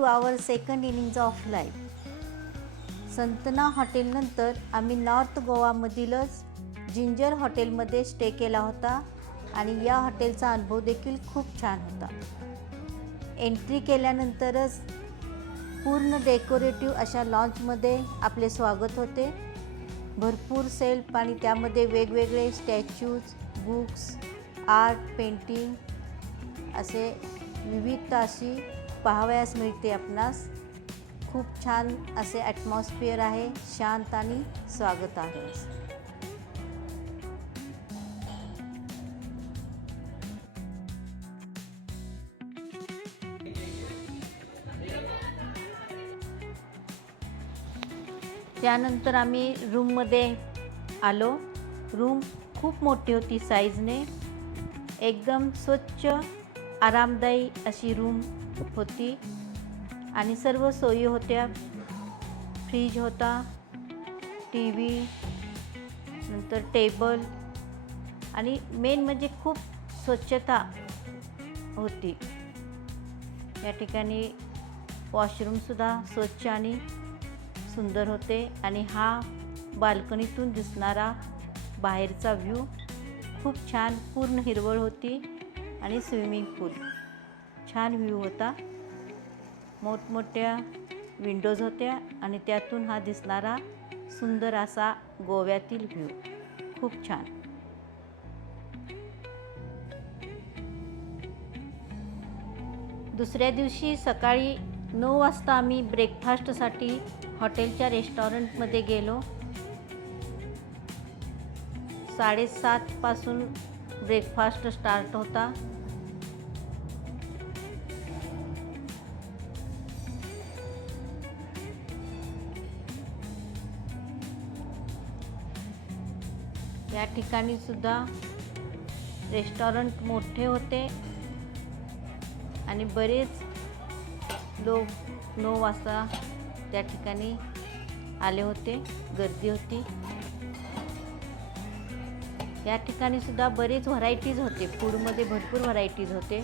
To our second innings of life Satna हॉटेलनंतर आम्ही north गोवामधीलच जिंजर हॉटेलमध्ये स्टे केला होता आणि या हॉटेलचा अनुभव देखील खूप छान होता. एंट्री केल्यानंतरच पूर्ण डेकोरेटिव्ह अशा लॉन्चमध्ये आपले स्वागत होते. भरपूर सेल्फ आणि त्यामध्ये वेगवेगळे स्टॅच्यूज बुक्स आर्ट पेंटिंग असे विविध अशी पाहावयास मिळते आपणास. खूप छान असे ॲटमॉस्फिअर आहे. शांत आणि स्वागत आहे. त्यानंतर आम्ही रूममध्ये आलो. रूम खूप मोठी होती साईजने एकदम स्वच्छ आरामदायी अशी रूम होती. आणि सर्व सोयी होत्या. फ्रीज होता टी व्ही नंतर टेबल आणि मेन म्हणजे खूप स्वच्छता होती. या ठिकाणी वॉशरूमसुद्धा स्वच्छ आणि सुंदर होते. आणि हा बाल्कनीतून दिसणारा बाहेरचा व्ह्यू खूप छान पूर्ण हिरवळ होती. आणि स्विमिंग पूल. छान व्ह्यू होता. मोठमोठ्या विंडोज होत्या आणि त्यातून हा दिसणारा सुंदर असा गोव्यातील व्ह्यू. खूप छान. दुसऱ्या दिवशी सकाळी नऊ वाजता आम्ही ब्रेकफास्टसाठी हॉटेलच्या रेस्टॉरंटमध्ये गेलो. साडेसातपासून ब्रेकफास्ट स्टार्ट होता। या ठिकाणी सुद्धा रेस्टॉरंट मोठे होते आणि बरेच लोक नऊ वाजता त्या ठिकाणी आले होते गर्दी होती. त्या ठिकाणी सुद्धा बरेच व्हरायटीज होते. फूडमध्ये भरपूर व्हरायटीज होते.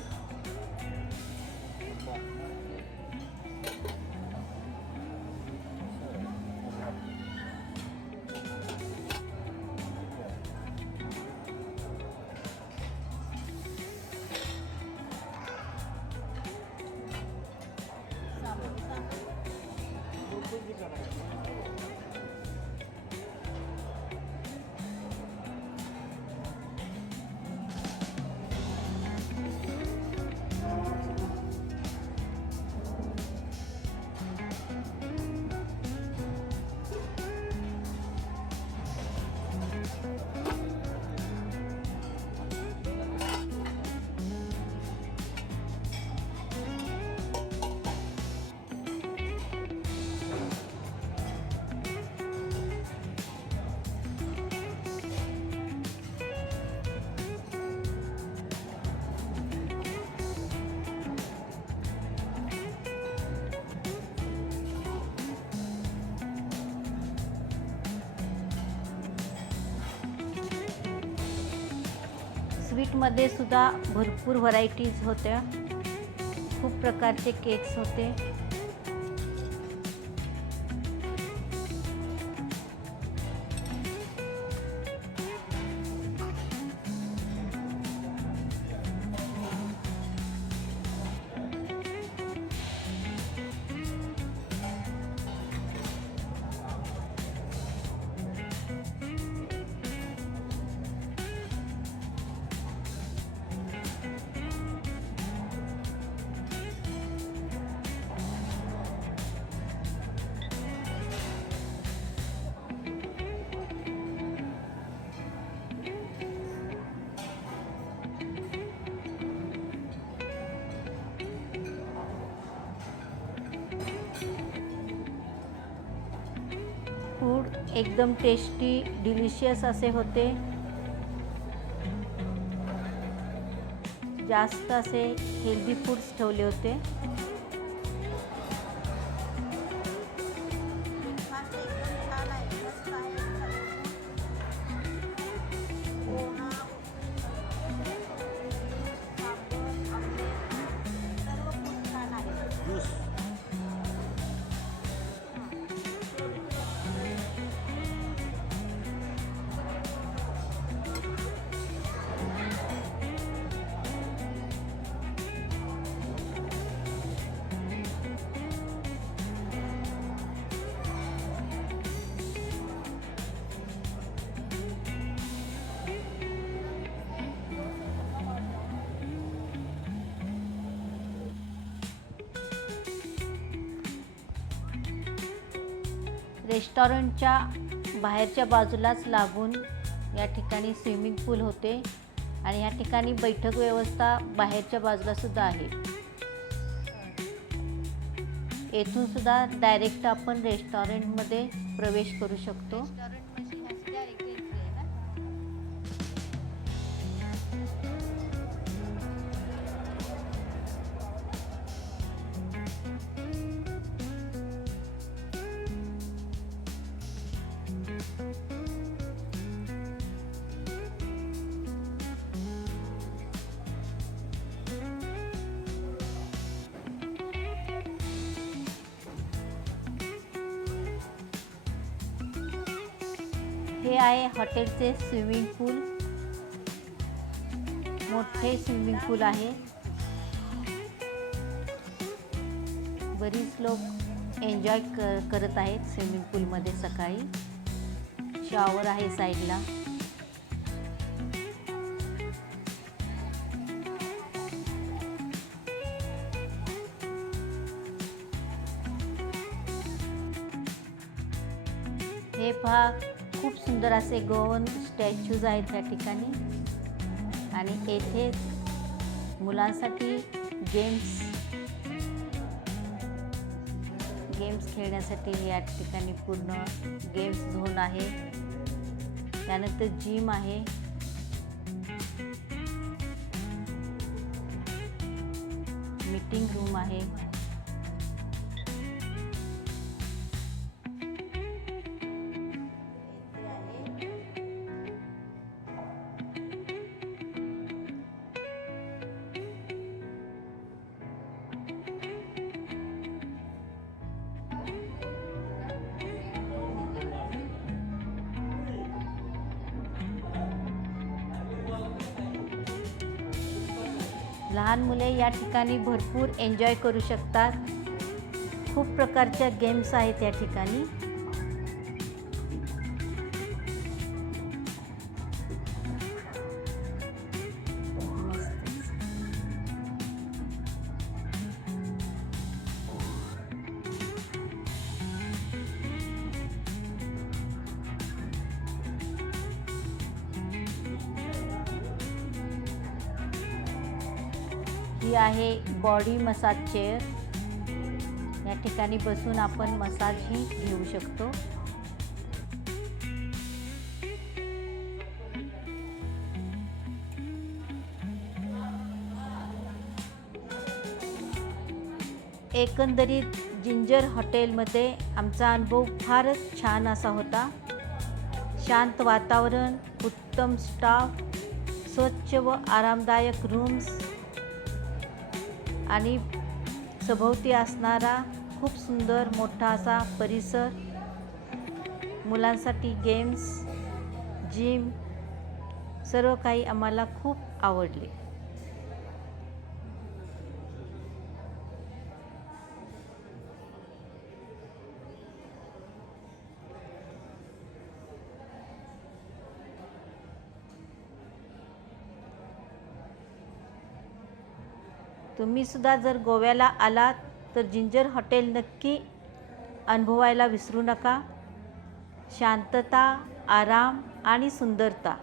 केकमध्ये सुद्धा भरपूर व्हरायटीज होत्या. खूप प्रकारचे केक्स होते. एकदम टेस्टी डिलिशियस असे होते. जास्त असे हेल्दी फूड्स ठेवले होते. रेस्टॉरंटच्या बाहेरच्या बाजूलाच लागून या ठिकाणी स्विमिंग पूल होते आणि या ठिकाणी बैठक व्यवस्था बाहेरच्या बाजूला सुद्धा आहे. येथून सुद्धा डायरेक्ट आपण रेस्टॉरंटमध्ये प्रवेश करू शकतो. हे आहे हॉटेलचे स्विमिंग पूल. मोठे स्विमिंग पूल आहे. बरीच लोक एन्जॉय कर करत आहेत स्विमिंग पूलमध्ये सकाळी. शॉवर आहे साईडला. हे पहा खूप सुंदर असे गोवन स्टॅच्यूज आहेत त्या ठिकाणी. आणि येथे मुलांसाठी गेम्स गेम्स खेळण्यासाठी या ठिकाणी पूर्ण गेम्स झोन आहे. त्यानंतर जिम आहे. मीटिंग रूम आहे. लहान मुले या ठिकाणी भरपूर एन्जॉय करू शकतात. खूप प्रकारच्या गेम्स आहेत या ठिकाणी. ही आहे. बॉडी मसाज चेअर या ठिकाणी बसून आपण मसाजही घेऊ शकतो. एकंदरीत जिंजर हॉटेलमध्ये आमचा अनुभव फारच छान असा होता. शांत वातावरण उत्तम स्टाफ स्वच्छ व आरामदायक रूम्स आणि सभोवती असणारा खूप सुंदर मोठा असा परिसर मुलांसाठी गेम्स जिम सर्व काही आम्हाला खूप आवडले. तुम्ही सुद्धा जर गोव्याला आलात तर जिंजर हॉटेल नक्की अनुभवायला विसरू नका. शांतता आराम आणि सुंदरता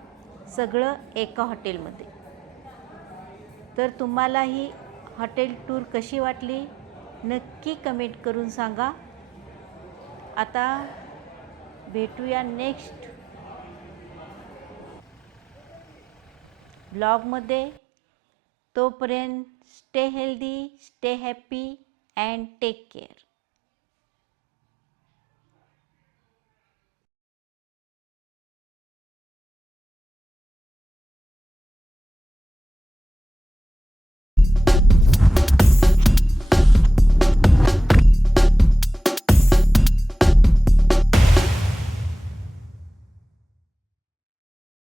सगळं एका हॉटेलमध्ये. तर तुम्हाला ही हॉटेल टूर कशी वाटली नक्की कमेंट करून सांगा. आता भेटूया नेक्स्ट ब्लॉगमध्ये. तोपर्यंत stay healthy stay happy and take care.